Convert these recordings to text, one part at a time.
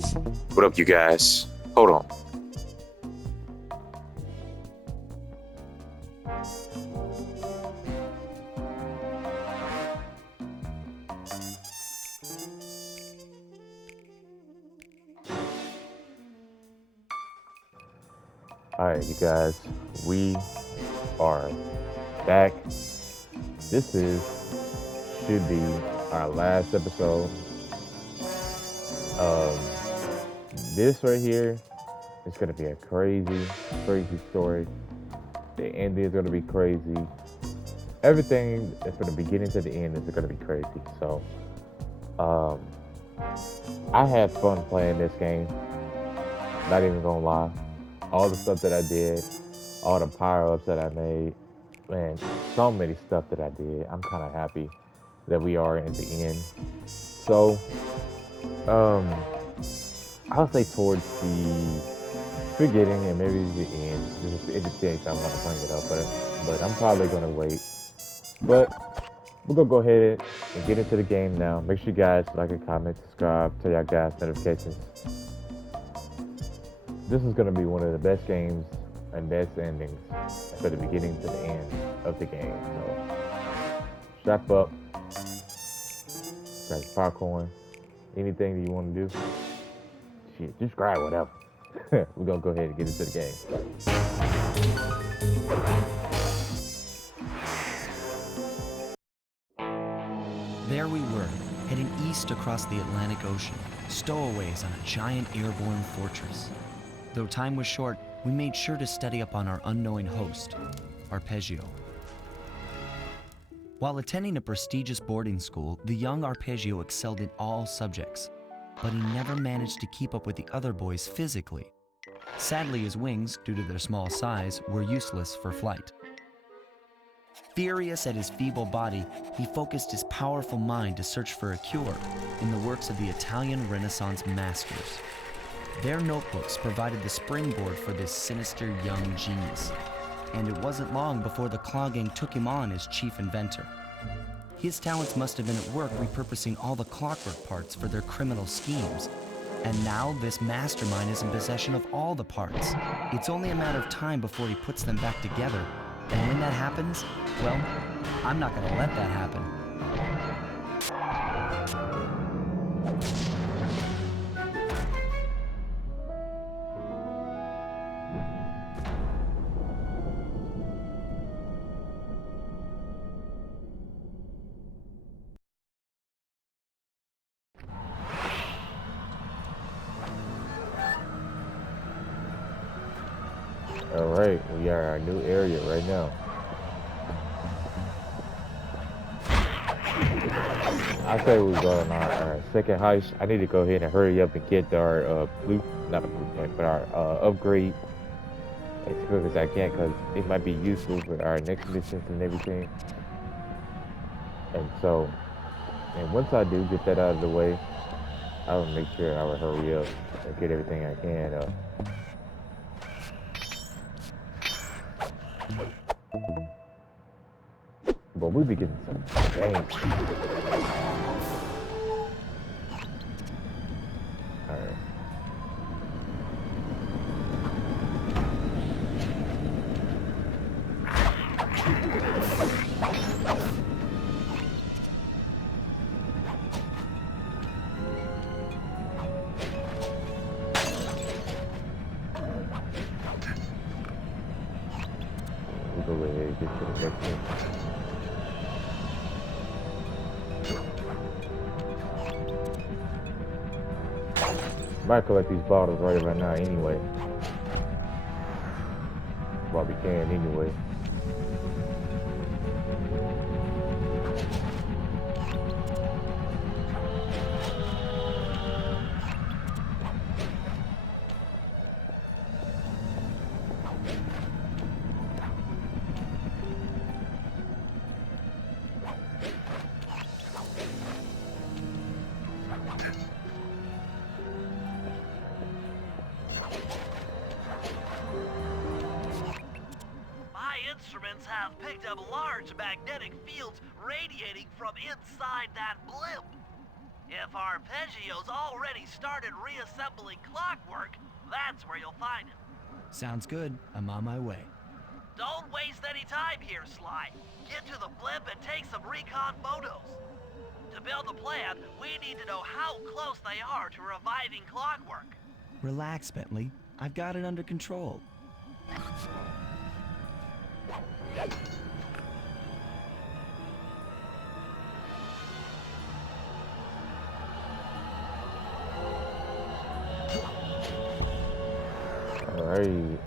What up, you guys? Hold on. Alright, you guys, we are back. This should be our last episode. This right here is gonna be a crazy, crazy story. The ending is gonna be crazy. Everything from the beginning to the end is gonna be crazy. So, I had fun playing this game. Not even gonna lie. All the stuff that I did, all the power-ups that I made, man, so many stuff that I did. I'm kind of happy that we are at the end. So, I'll say towards the beginning and maybe the end. It depends. I want to bring it up, but I'm probably gonna wait. But we're gonna go ahead and get into the game now. Make sure you guys like and comment, subscribe, tell y'all guys notifications. This is gonna be one of the best games and best endings for the beginning to the end of the game. So strap up, grab popcorn, anything that you want to do. Shit, just grab whatever. We're gonna go ahead and get into the game. There we were, heading east across the Atlantic Ocean, stowaways on a giant airborne fortress. Though time was short, we made sure to study up on our unknowing host, Arpeggio. While attending a prestigious boarding school, the young Arpeggio excelled in all subjects, but he never managed to keep up with the other boys physically. Sadly, his wings, due to their small size, were useless for flight. Furious at his feeble body, he focused his powerful mind to search for a cure in the works of the Italian Renaissance masters. Their notebooks provided the springboard for this sinister young genius, and it wasn't long before the Claw Gang took him on as chief inventor. His talents must have been at work repurposing all the clockwork parts for their criminal schemes, and now this mastermind is in possession of all the parts. It's only a matter of time before he puts them back together, and when that happens, well, I'm not gonna let that happen. Alright, we are in our new area right now. I say we go on our second heist. I need to go ahead and hurry up and get our not a blueprint, but our upgrade as quick as I can, because it might be useful for our next missions and everything. And once I do get that out of the way, I will make sure I will hurry up and get everything I can. But we be getting some things. Alright. We'll go ahead and get to the next one. Might collect these bottles right about now anyway. While we can anyway. instruments have picked up large magnetic fields radiating from inside that blimp. If Arpeggio's already started reassembling Clockwork, that's where you'll find him. Sounds good. I'm on my way. Don't waste any time here, Sly. Get to the blimp and take some recon photos. To build the plan, we need to know how close they are to reviving Clockwork. Relax, Bentley. I've got it under control. Alright.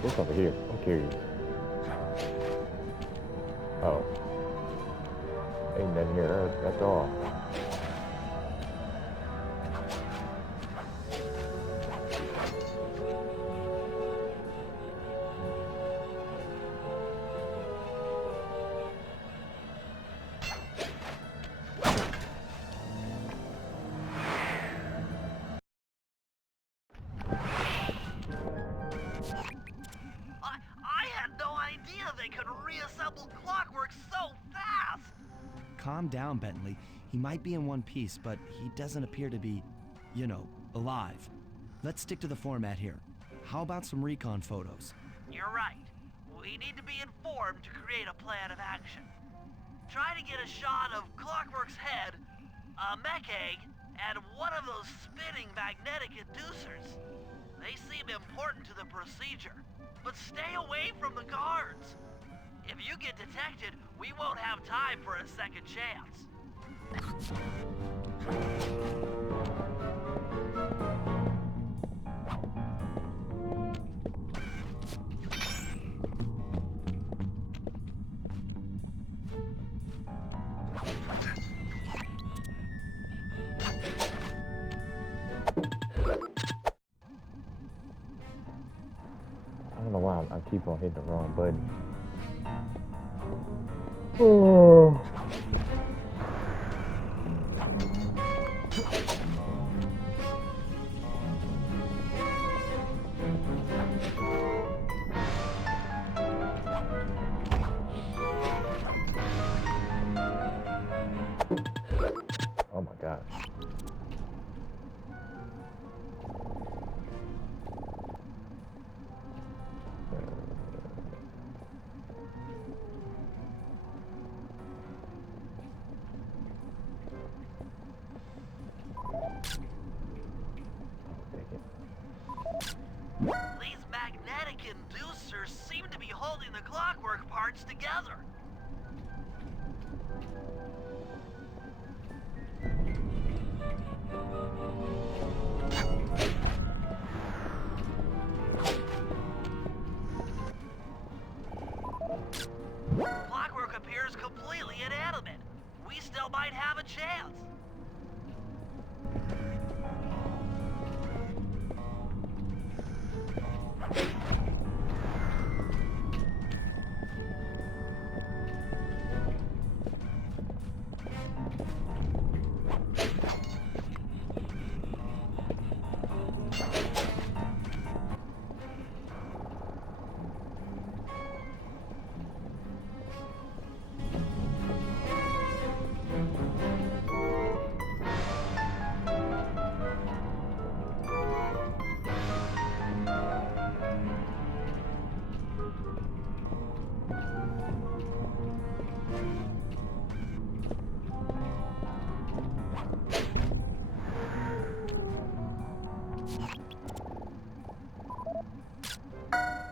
What's over here? I'm curious. Oh. Ain't nothing here at all. I had no idea they could reassemble Clockwork so fast! Calm down, Bentley. He might be in one piece, but he doesn't appear to be, alive. Let's stick to the format here. How about some recon photos? You're right. We need to be informed to create a plan of action. Try to get a shot of Clockwork's head, a mech egg, and one of those spinning magnetic inducers. They seem important to the procedure, but stay away from the guards. If you get detected, we won't have time for a second chance. I don't know why I keep on hitting the wrong button. Oh. Oh my gosh. These magnetic inducers seem to be holding the Clockwork parts together. Clockwork appears completely inanimate. We still might have a chance.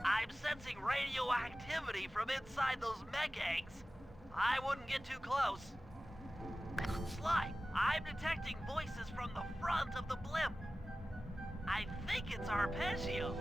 I'm sensing radioactivity from inside those mech eggs. I wouldn't get too close. Sly, I'm detecting voices from the front of the blimp. I think it's Arpeggio.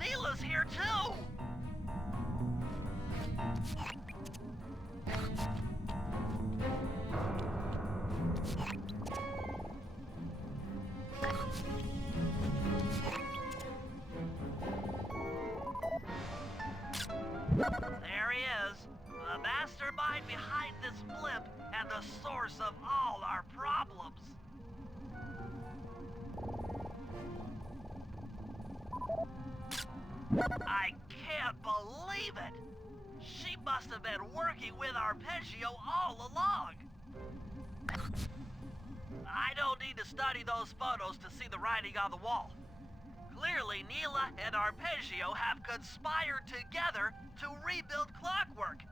Neela's here too! mastermind behind this blimp and the source of all our problems. I can't believe it! She must have been working with Arpeggio all along! I don't need to study those photos to see the writing on the wall. Clearly, Neela and Arpeggio have conspired together to rebuild Clockwork,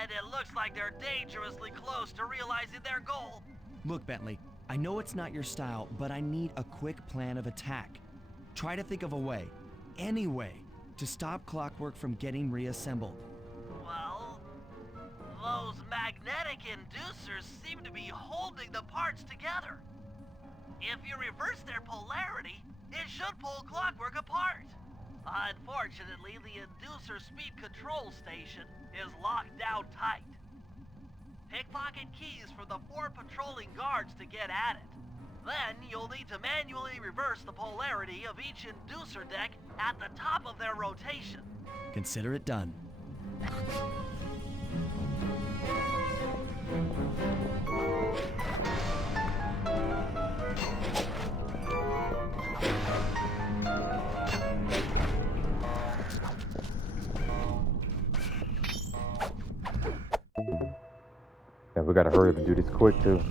and it looks like they're dangerously close to realizing their goal. Look, Bentley, I know it's not your style, but I need a quick plan of attack. Try to think of a way, any way, to stop Clockwork from getting reassembled. Well, those magnetic inducers seem to be holding the parts together. If you reverse their polarity, it should pull Clockwork apart. Unfortunately, the inducer speed control station is locked down tight. Pickpocket keys from the 4 patrolling guards to get at it. Then you'll need to manually reverse the polarity of each inducer deck at the top of their rotation. Consider it done. Yeah, we gotta hurry up and do this quick too.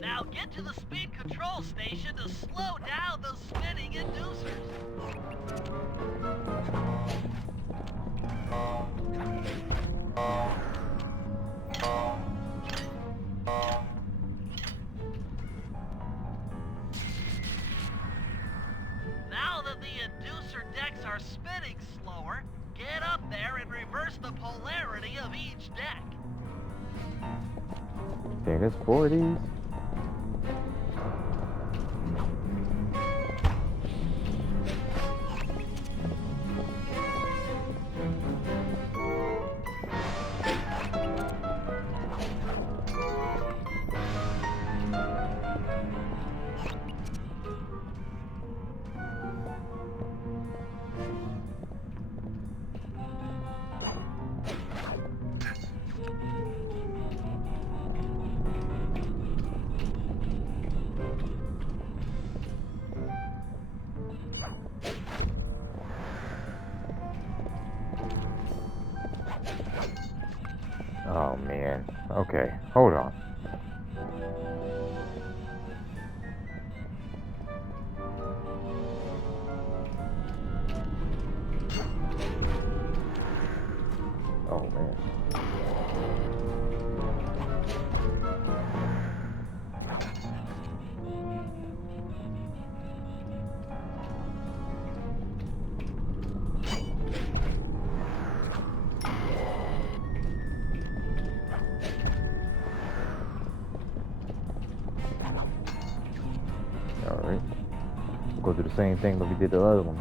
Now get to the speed control station to slow down the spinning inducers. Now that the inducer decks are spinning slower, get up there and reverse the polarity of each deck. Dang, it's 40s. Oh man. Okay, hold on. Oh man. Alright. Go do the same thing that we did the other one.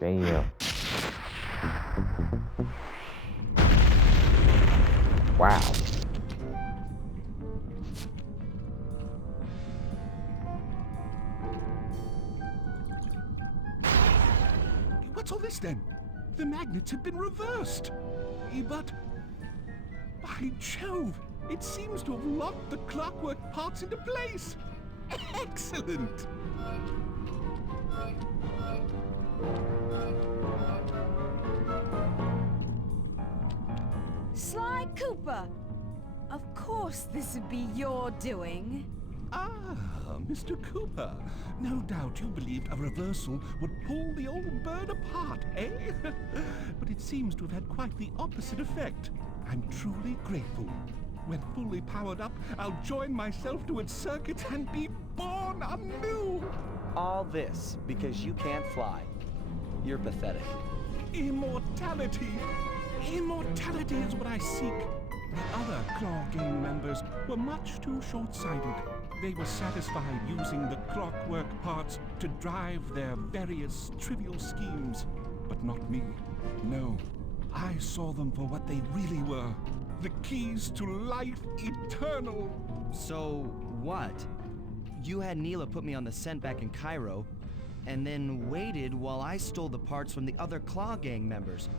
Damn. Wow. What's all this then? The magnets have been reversed. But, by Jove, it seems to have locked the clockwork parts into place. Excellent! Cooper! Of course this would be your doing. Ah, Mr. Cooper. No doubt you believed a reversal would pull the old bird apart, eh? But it seems to have had quite the opposite effect. I'm truly grateful. When fully powered up, I'll join myself to its circuit and be born anew! All this because you can't fly. You're pathetic. Immortality! Immortality is what I seek. The other Claw Gang members were much too short-sighted. They were satisfied using the clockwork parts to drive their various trivial schemes. But not me. No, I saw them for what they really were. The keys to life eternal. So, what? You had Neela put me on the scent back in Cairo, and then waited while I stole the parts from the other Claw Gang members,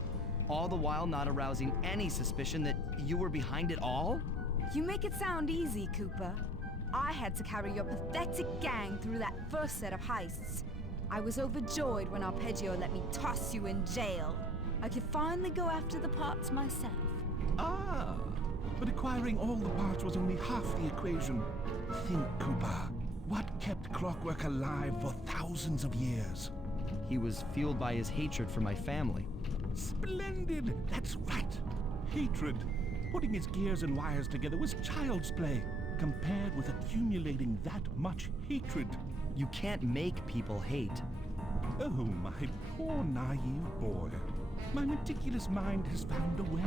all the while not arousing any suspicion that you were behind it all? You make it sound easy, Cooper. I had to carry your pathetic gang through that first set of heists. I was overjoyed when Arpeggio let me toss you in jail. I could finally go after the parts myself. Ah, but acquiring all the parts was only half the equation. Think, Cooper. What kept Clockwork alive for thousands of years? He was fueled by his hatred for my family. Splendid! That's right. Hatred. Putting his gears and wires together was child's play, compared with accumulating that much hatred. You can't make people hate. Oh, my poor naive boy. My meticulous mind has found a way.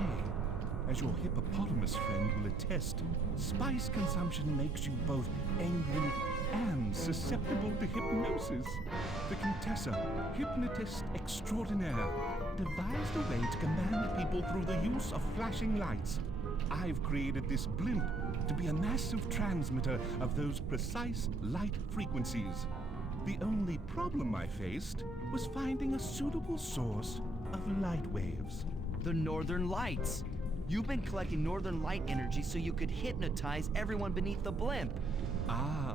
As your hippopotamus friend will attest, spice consumption makes you both angry and susceptible to hypnosis. The Contessa, hypnotist extraordinaire, devised a way to command people through the use of flashing lights. I've created this blimp to be a massive transmitter of those precise light frequencies. The only problem I faced was finding a suitable source of light waves. The Northern Lights. You've been collecting Northern Light energy so you could hypnotize everyone beneath the blimp. Ah,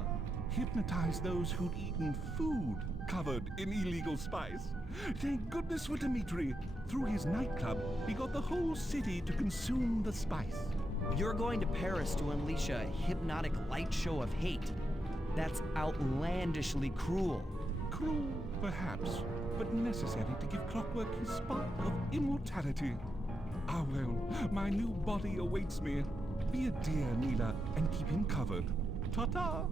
hypnotize those who'd eaten food covered in illegal spice. Thank goodness for Dimitri. Through his nightclub, he got the whole city to consume the spice. You're going to Paris to unleash a hypnotic light show of hate. That's outlandishly cruel. Cruel, perhaps, but necessary to give Clockwork his spark of immortality. Ah well, my new body awaits me. Be a dear, Neela, and keep him covered. Ta-ta!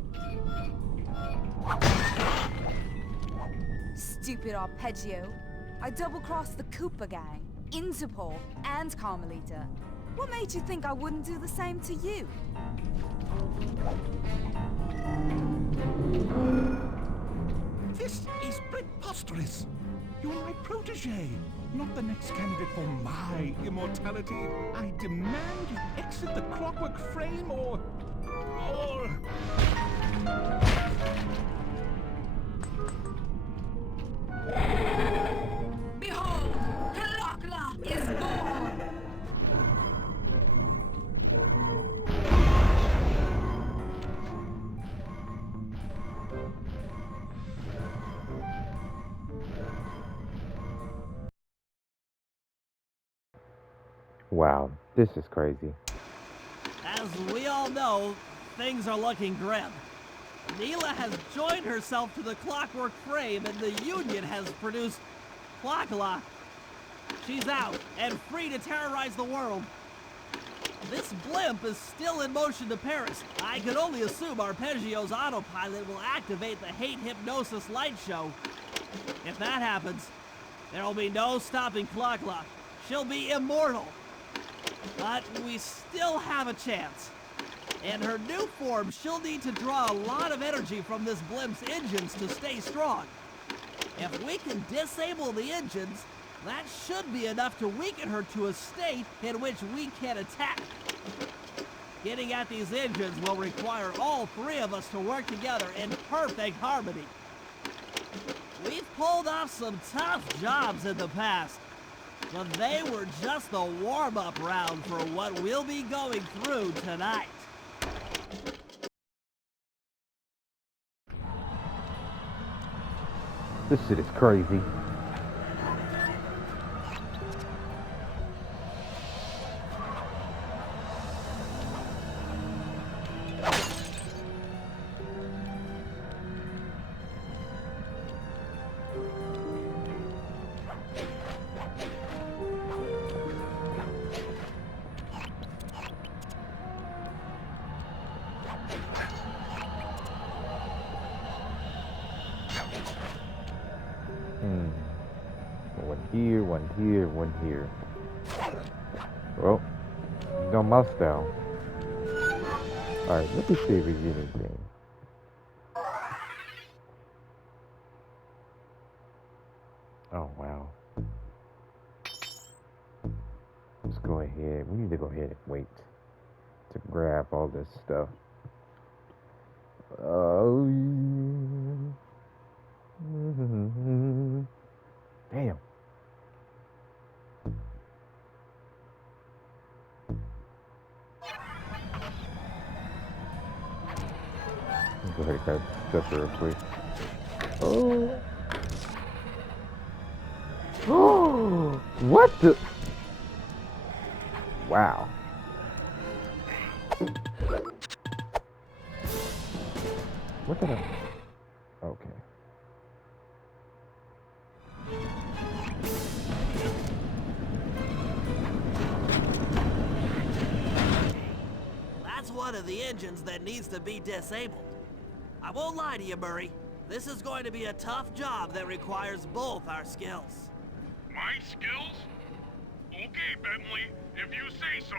Stupid Arpeggio. I double-crossed the Cooper gang, Interpol, and Carmelita. What made you think I wouldn't do the same to you? This is preposterous! You're my protege, not the next candidate for my immortality. I demand you exit the Clockwork frame or... Behold, Clockla is born! Wow, this is crazy. As we all know, things are looking grim. Neela has joined herself to the Clockwork frame, and the Union has produced Clockla. She's out and free to terrorize the world. This blimp is still in motion to Paris. I can only assume Arpeggio's autopilot will activate the hate hypnosis light show. If that happens, there'll be no stopping Clockla. She'll be immortal. But we still have a chance. In her new form, she'll need to draw a lot of energy from this blimp's engines to stay strong. If we can disable the engines, that should be enough to weaken her to a state in which we can attack. Getting at these engines will require all three of us to work together in perfect harmony. We've pulled off some tough jobs in the past, but they were just the warm-up round for what we'll be going through tonight. This shit is crazy. here, one here, one here. Well, no mouse down. Alright, let me see if we get anything. Oh wow. Let's go ahead. We need to go ahead and wait to grab all this stuff. Oh, damn. Let's go ahead and grab stuff real quick. Oh. Oh, what the? Wow. What did I? Okay. That's one of the engines that needs to be disabled. I won't lie to you, Murray. This is going to be a tough job that requires both our skills. My skills? Okay, Bentley, if you say so.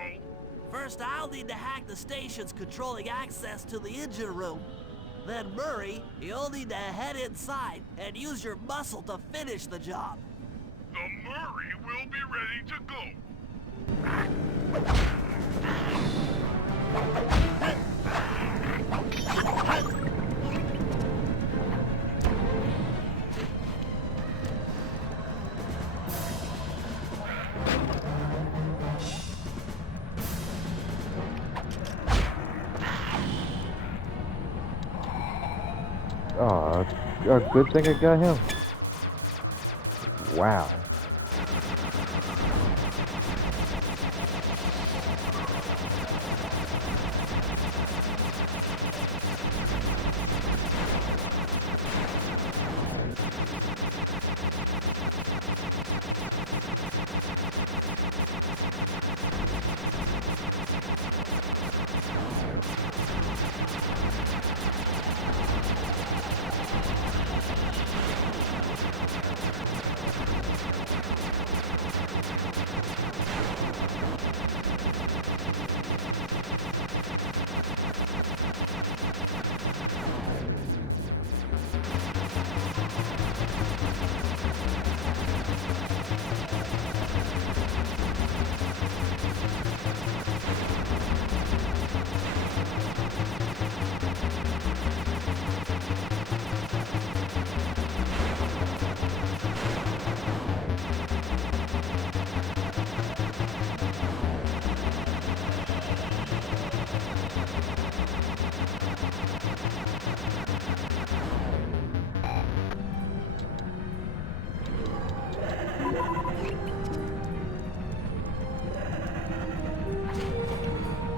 First, I'll need to hack the stations controlling access to the engine room. Then, Murray, you'll need to head inside and use your muscle to finish the job. The Murray will be ready to go. Oh, a good thing I got him. Wow.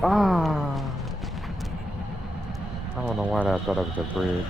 Ah. I don't know why I thought it was a bridge.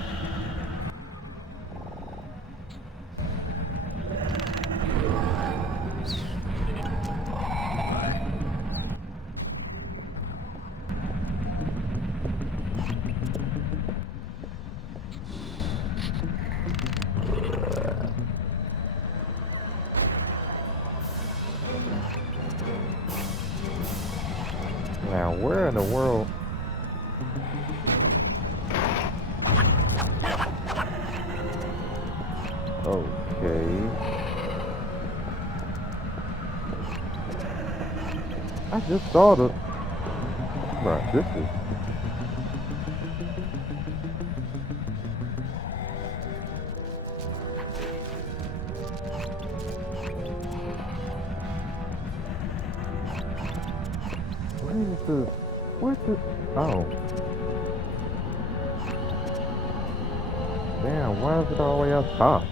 Now, where in the world? Okay. I just saw the. Right, this is. Where's the? Where's the? Oh. Damn, why is it all the way up top?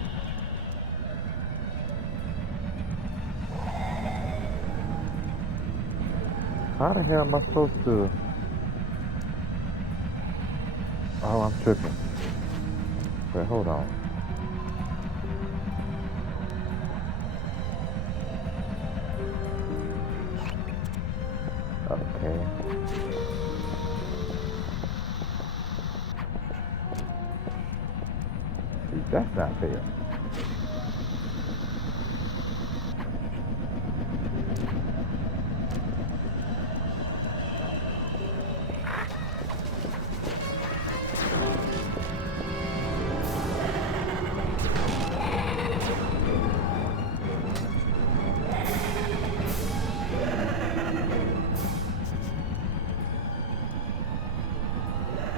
How the hell am I supposed to? Oh, I'm tripping. Wait, hold on. Okay. See, that's not fair.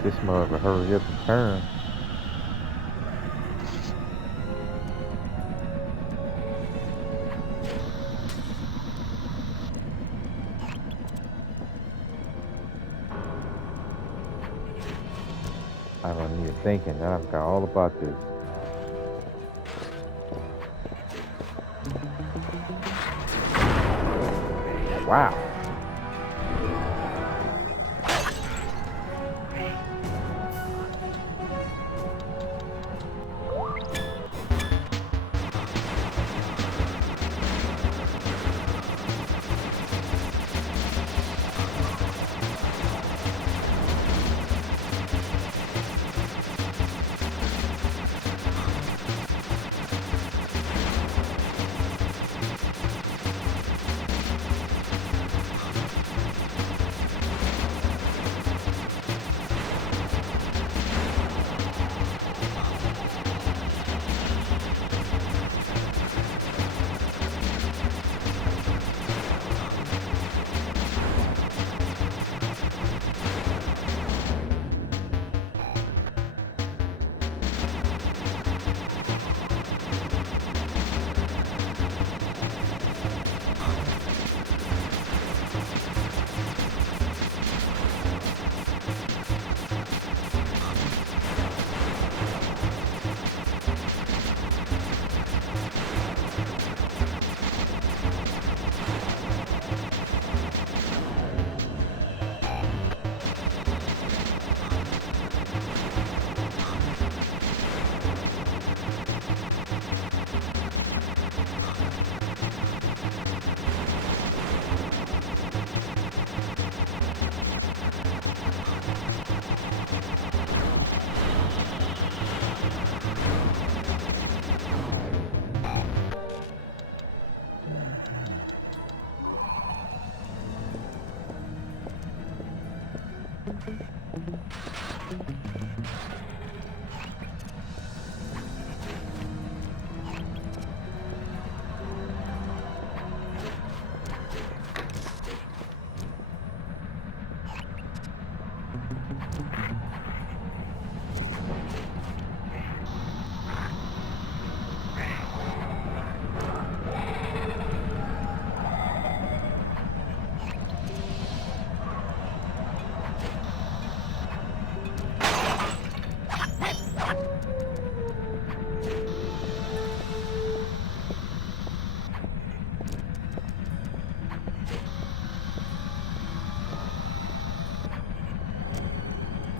This mother hurry up and turn. I wasn't even thinking. I forgot all about this. Wow.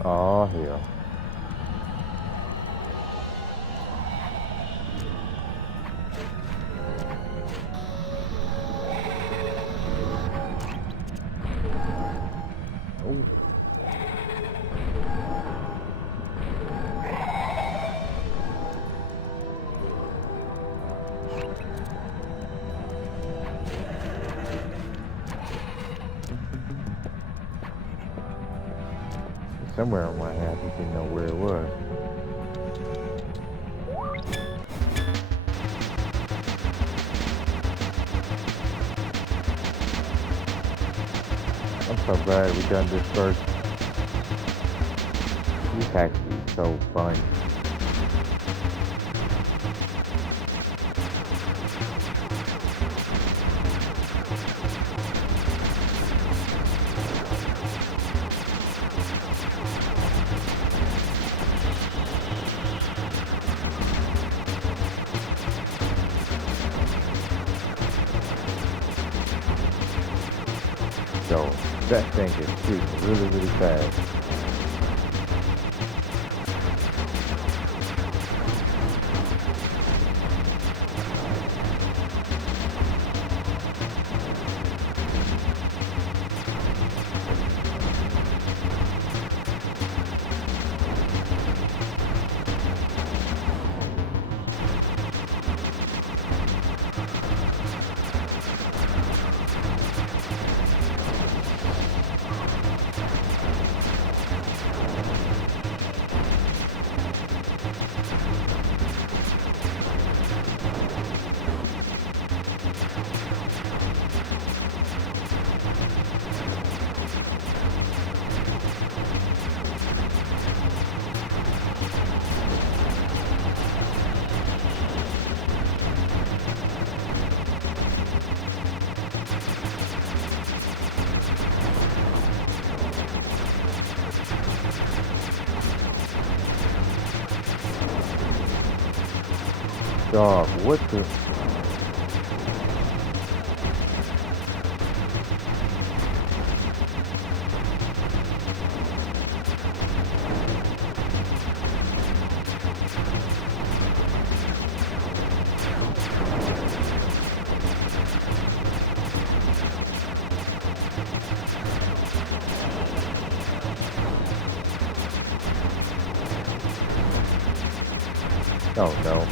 Oh, hell. Oh. Somewhere on my head, I didn't know where it was. I'm so glad we done this first. This actually is so fun. So that thing is shooting really, really fast. dog. What the? Oh no.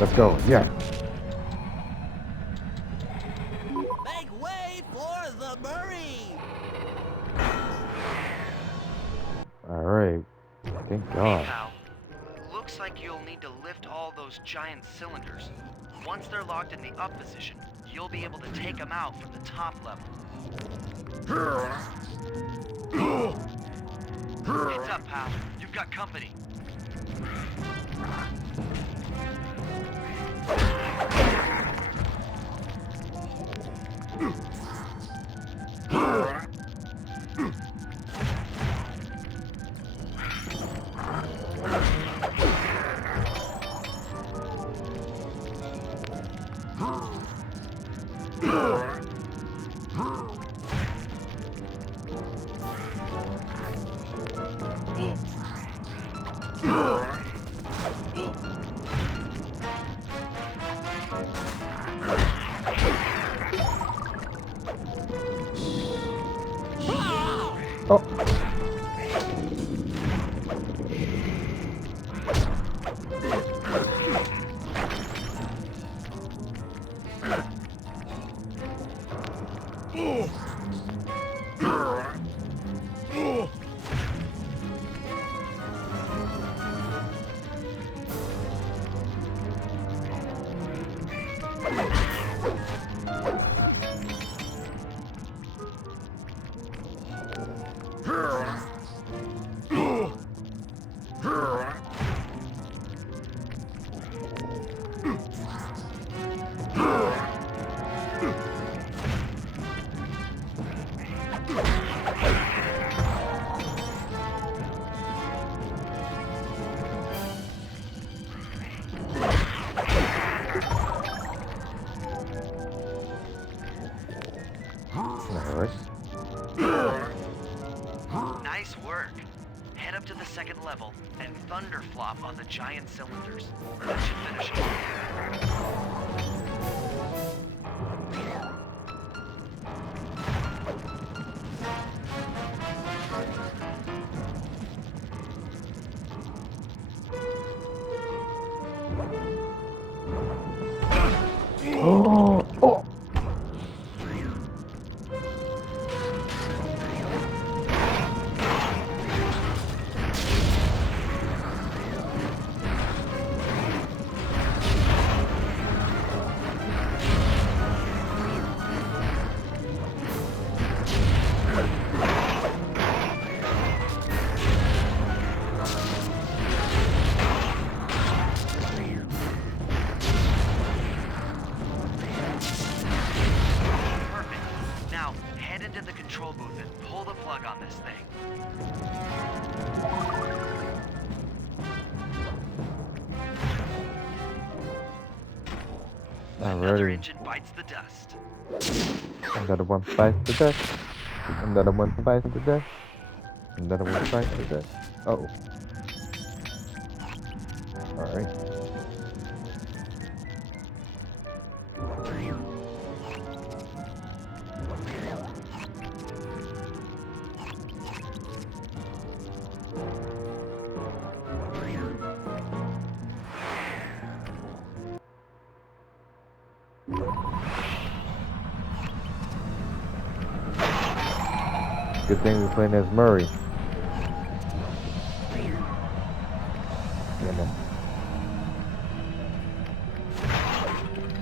Let's go. Yeah. Make way for the Murray! All right. Thank God. Pal, looks like you'll need to lift all those giant cylinders. Once they're locked in the up position, you'll be able to take them out from the top level. Heads up, pal. You've got company. Oh. Nice work. Head up to the second level and thunder flop on the giant cylinders. That should finish them. Oh. Oh. Now, head into the control booth and pull the plug on this thing. Another Alrighty. engine bites the dust. Another one bites the dust. Another one bites the dust. Another one bites the dust. Oh. Alright. Good thing we're playing as Murray. Yeah,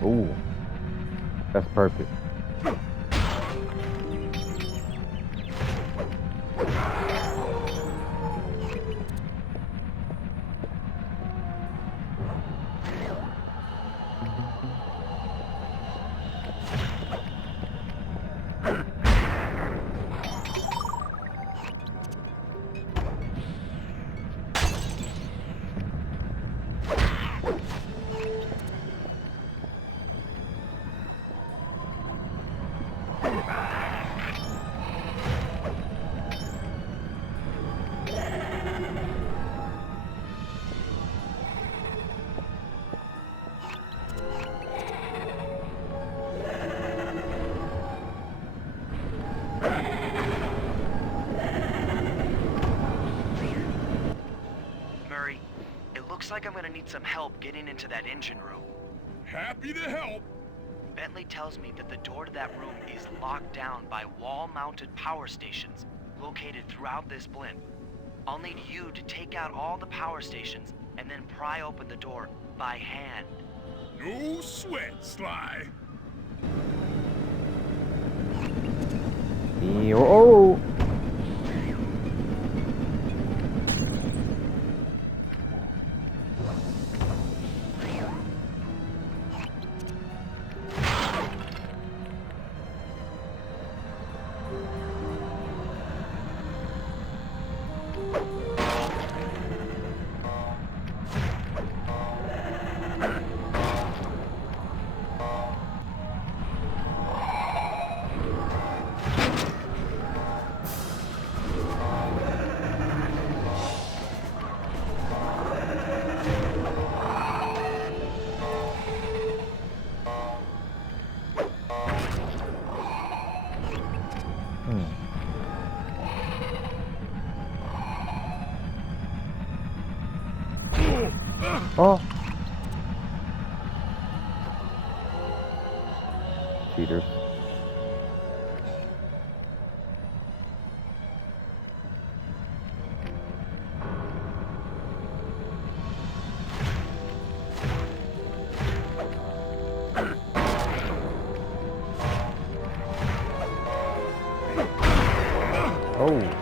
ooh, that's perfect. Looks like I'm gonna need some help getting into that engine room. Happy to help. Bentley tells me that the door to that room is locked down by wall-mounted power stations located throughout this blimp. I'll need you to take out all the power stations and then pry open the door by hand. No sweat, Sly. Oh. Oh. Cheaters. Oh.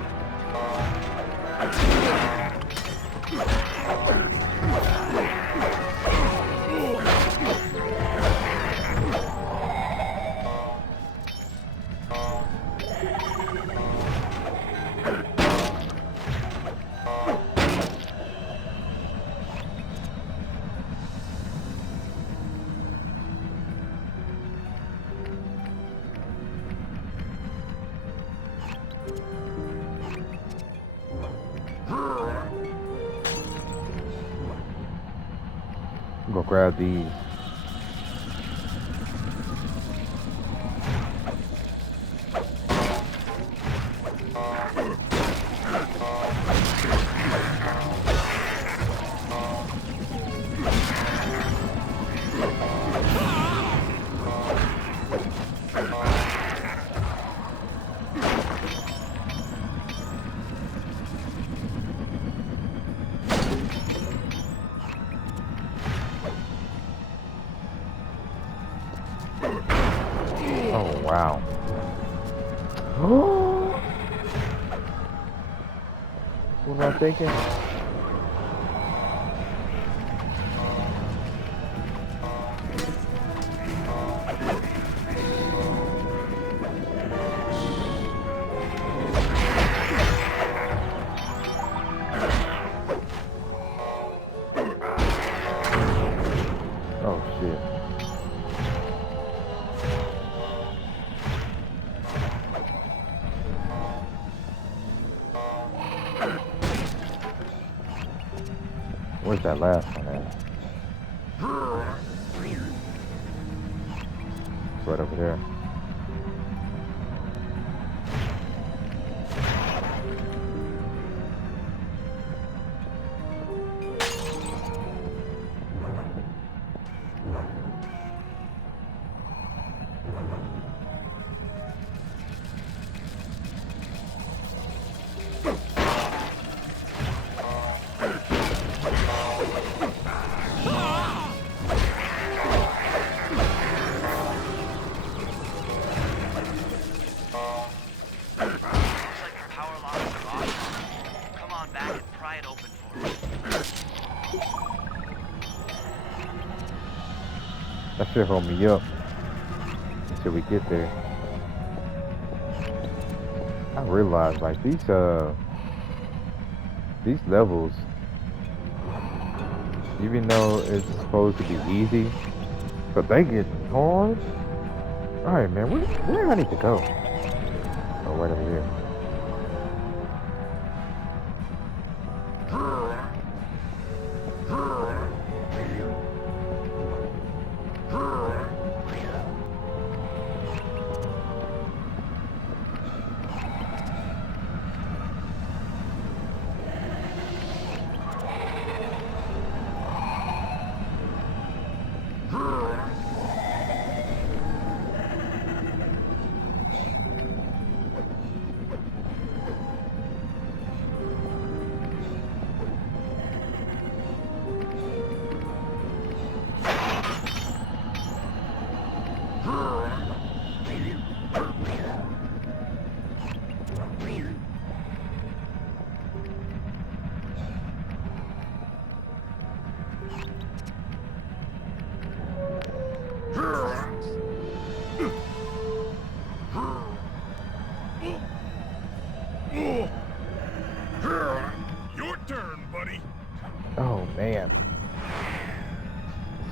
I'm gonna grab these. Oh, wow. What am I thinking? Oh, shit. Where's that last one at? It's right over there. That should hold me up until we get there. I realize like these levels, even though it's supposed to be easy, but they get hard. Alright man, where do I need to go? Oh, right over here.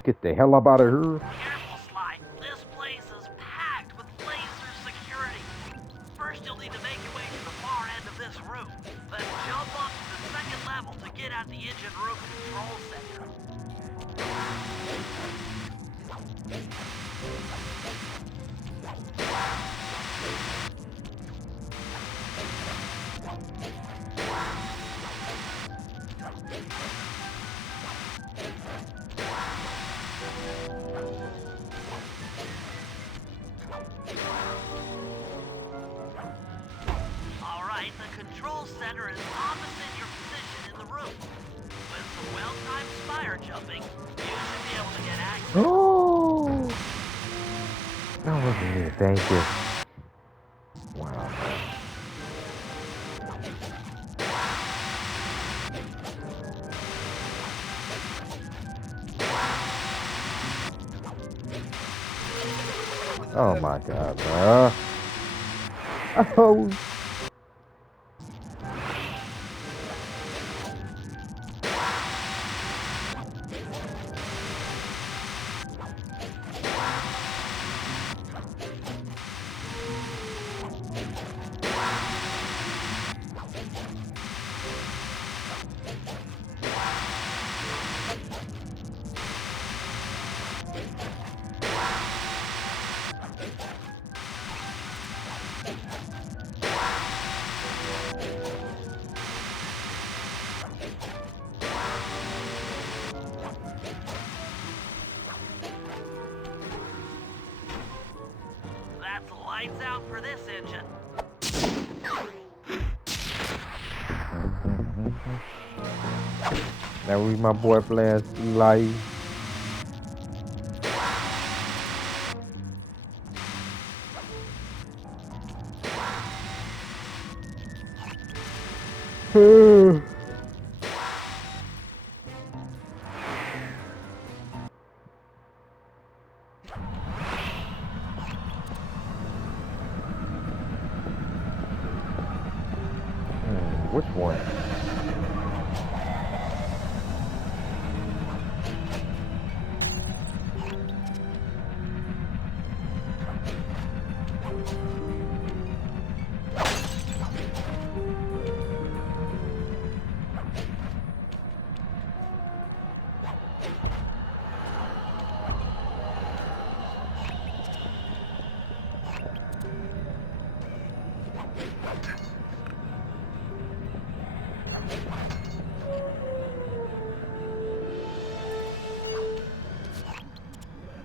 get the hell up out of here. Careful, Sly. This place is packed with laser security. First, you'll need to make your way to the far end of this room. Then jump up to the second level to get at the engine room control center. Alright, the control center is opposite your position in the room. With some well-timed spire jumping, you should be able to get access. Oh, that wasn't me. Thank you. Wow. Oh my God, bro. Oh. That's lights out for this engine. Now we my boy playing Sly. Which one?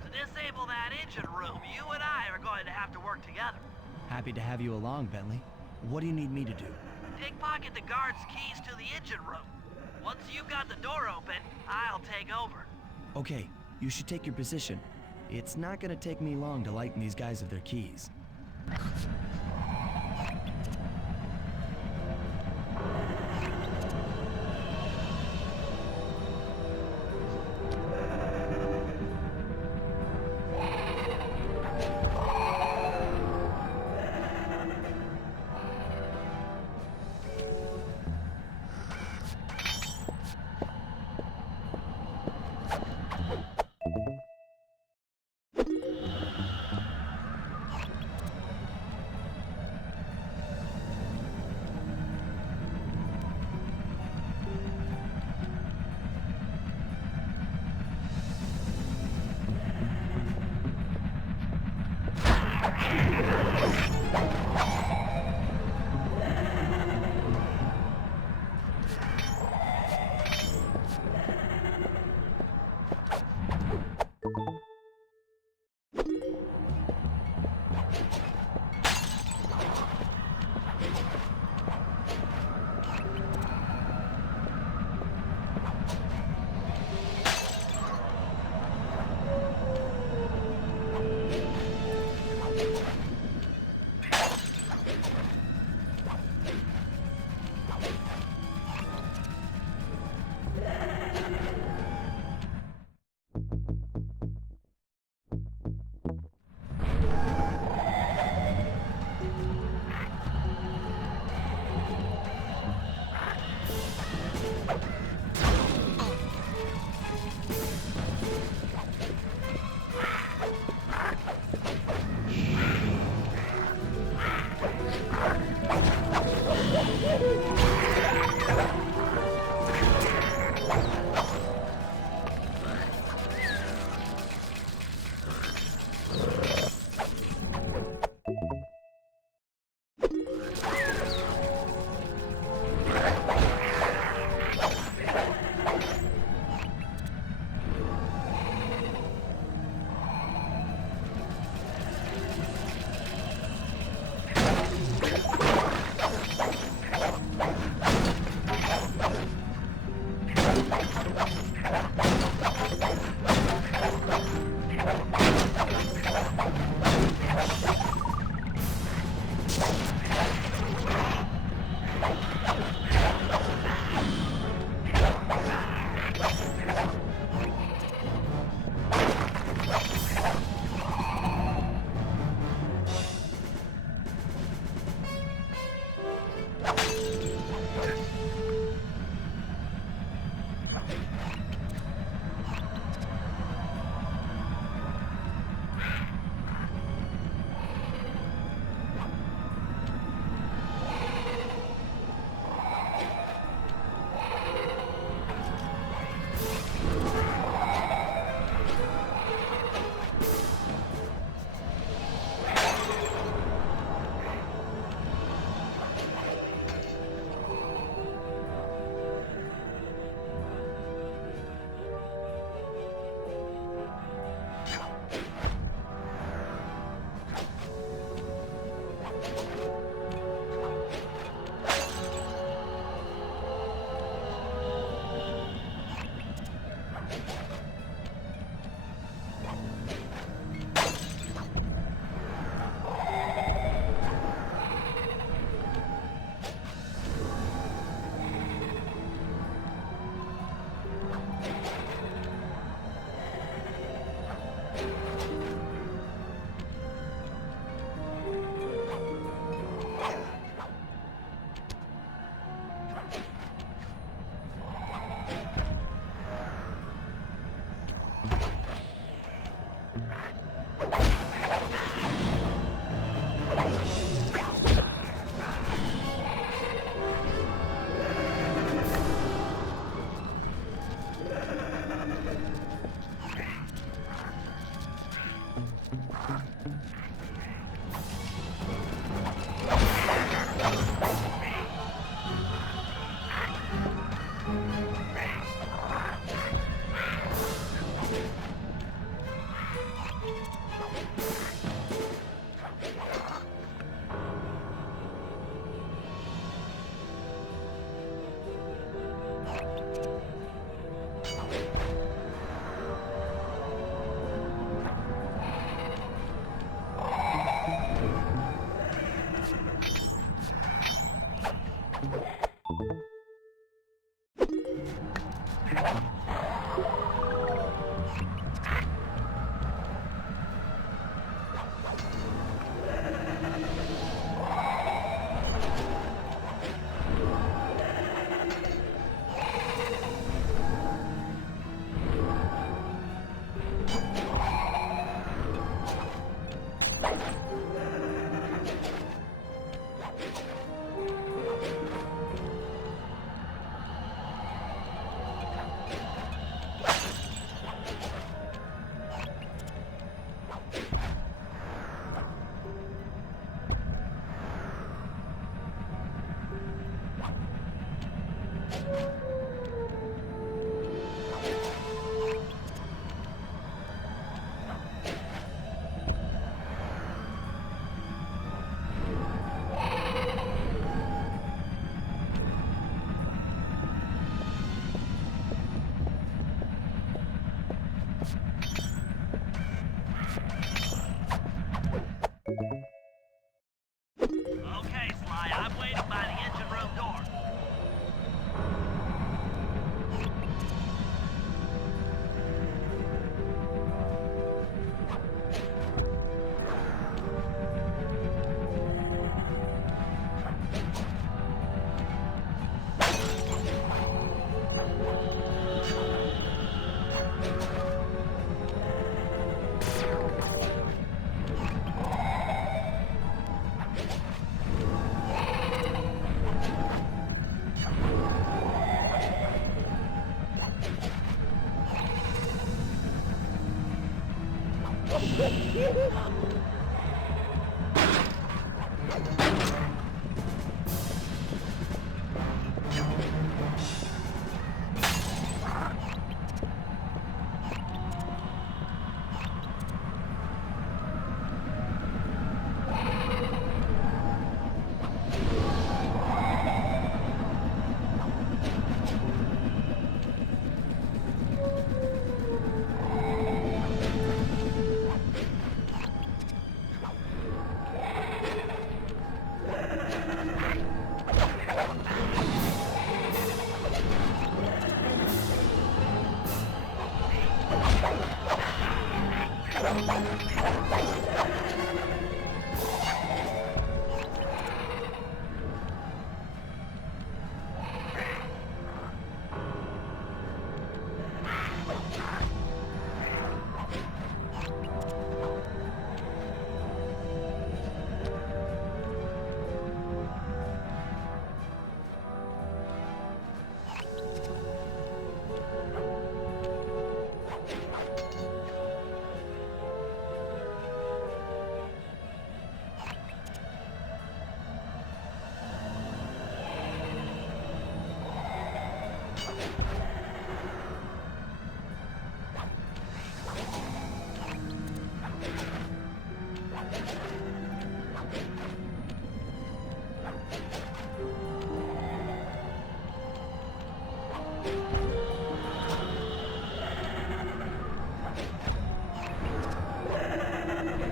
To disable that engine room, you and I are going to have to work together. Happy to have you along, Bentley. What do you need me to do? Pickpocket the guard's keys to the engine room. Once you've got the door open, I'll take over. Okay, you should take your position. It's not gonna take me long to lighten these guys of their keys. Okay, Sly, I'm waiting by the engine room door.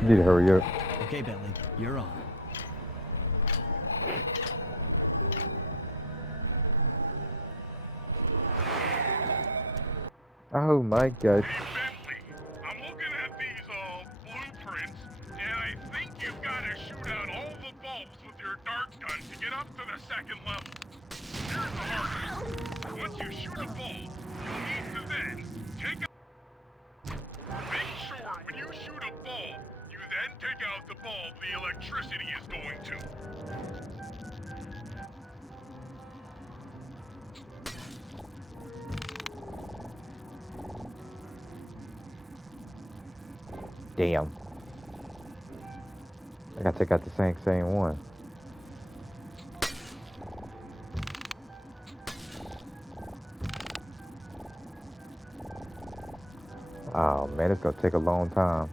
You need to hurry up. Okay, Bentley, you're on. Oh my gosh. Hey, Bentley, I'm looking at these, blueprints, and I think you've got to shoot out all the bulbs with your dart gun to get up to the second level. Here's the hard part. Once you shoot a bulb, you'll need to then take out... Make sure when you shoot a bulb, you then take out the bulb the electricity is going to. Damn. I gotta take out the same one. Oh man, it's gonna take a long time.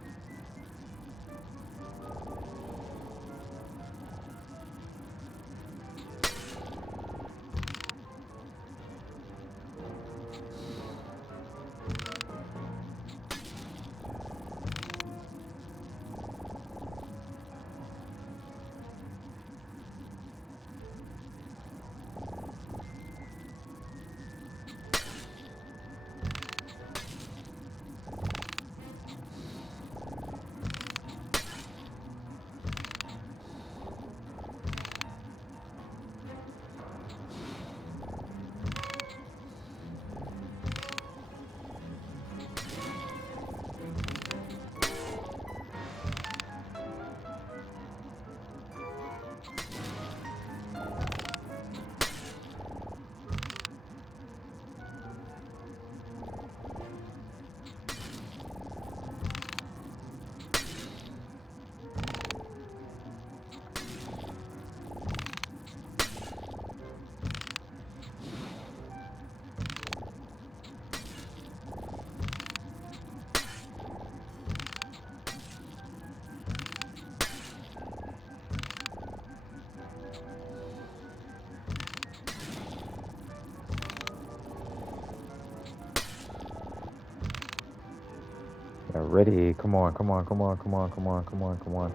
Ready? Come on, come on, come on, come on, come on, come on, come on.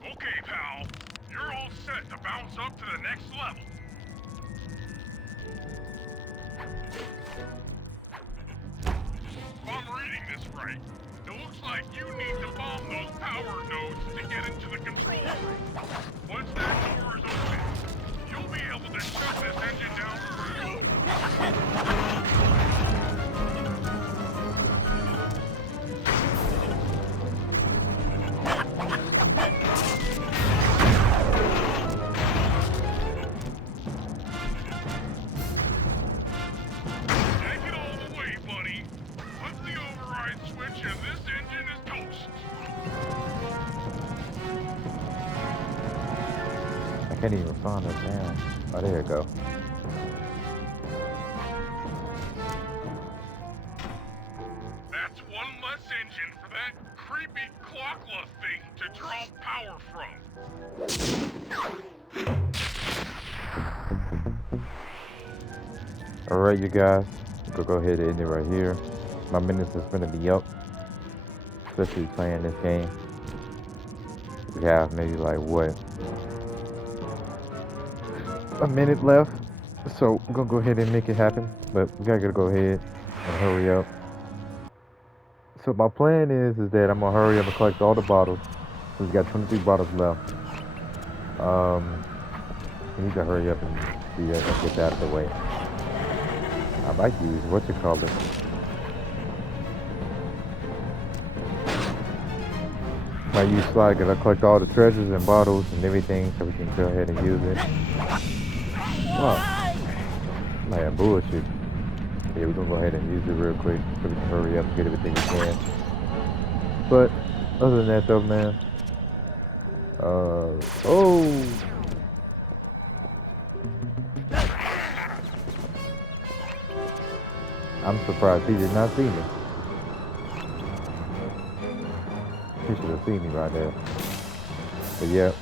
Okay, pal. You're all set to bounce up to the next level. If I'm reading this right, it looks like you need to bomb those power nodes to get into the control room. Once that door is open, you'll be able to shut this engine down for good. Take it all the way, buddy. Flip the override switch and this engine is toast. I can't even find it now. Oh, there you go. That's one less engine for that creepy clockla thing to draw power from. Alright, you guys. We'll go ahead and end it right here. My minutes is gonna be up. Especially playing this game. We have maybe like what? a minute left, so I'm gonna go ahead and make it happen. But we gotta go ahead and hurry up. So my plan is that I'm gonna hurry up and collect all the bottles. We've got 23 bottles left. We need to hurry up and get that out of the way. I might use what you call it. Might use Sly, gonna collect all the treasures and bottles and everything so we can go ahead and use it. Oh, man, bullshit. Yeah, we're gonna go ahead and use it real quick so we can hurry up and get everything we can. But other than that though, man, oh, I'm surprised he did not see me. He should have seen me right there. But yeah.